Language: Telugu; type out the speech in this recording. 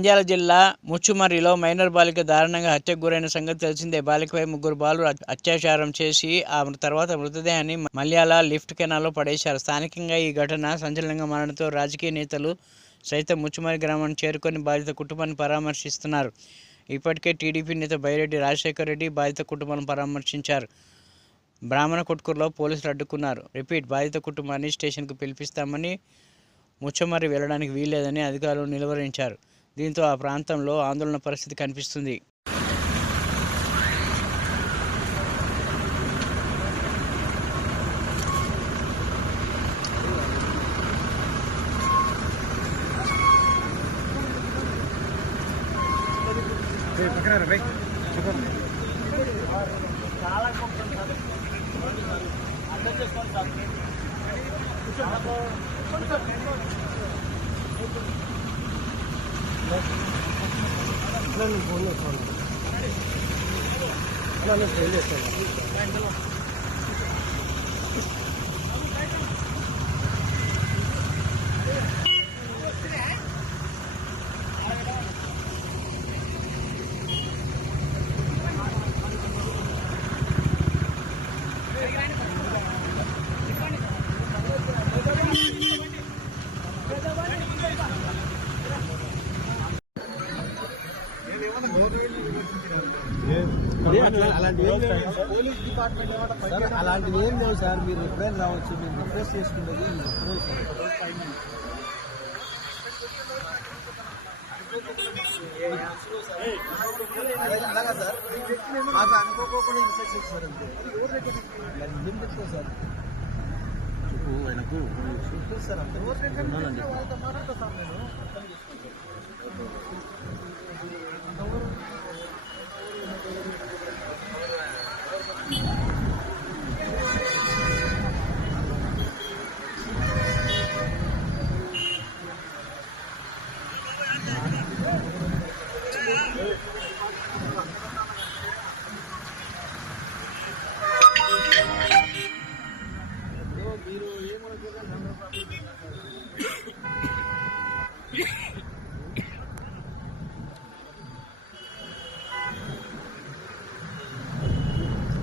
నంద్యాల జిల్లా ముచ్చుమర్రిలో మైనర్ బాలిక దారుణంగా హత్యకు గురైన సంగతి తెలిసిందే. బాలికపై ముగ్గురు బాలురు అత్యాచారం చేసి ఆ తర్వాత మృతదేహాన్ని మల్యాల లిఫ్ట్ కెనాల్లో పడేశారు. స్థానికంగా ఈ ఘటన సంచలనంగా మారడంతో రాజకీయ నేతలు సైతం ముచ్చుమర్రి గ్రామాన్ని చేరుకొని బాధిత కుటుంబాన్ని పరామర్శిస్తున్నారు. ఇప్పటికే టీడీపీ నేత బైరెడ్డి రాజశేఖర రెడ్డి బాధిత కుటుంబాలను పరామర్శించారు. బ్రాహ్మణ కొట్కూరులో పోలీసులు అడ్డుకున్నారు. బాధిత కుటుంబాన్ని స్టేషన్కు పిలిపిస్తామని, ముచ్చుమర్రి వెళ్లడానికి వీల్లేదని అధికారులు నిలువరించారు. దీంతో ఆ ప్రాంతంలో ఆందోళన పరిస్థితి కనిపిస్తుంది. అలాంటివి ఏం లేవు సార్. మీరు ఎప్పుడైనా రావచ్చు. మీరు రిక్వెస్ట్ చేసుకునేది అలాగా సార్. మాకు అనుకోకుండా ఇన్స్ట్రక్షన్ సార్. అంతే ఏం చెప్తావు సార్? ఆయనకు సార్ అంతే వాళ్ళతో మాట్లాడతా సార్. నేను అర్థం మీరు ఏమనుకుంటారు?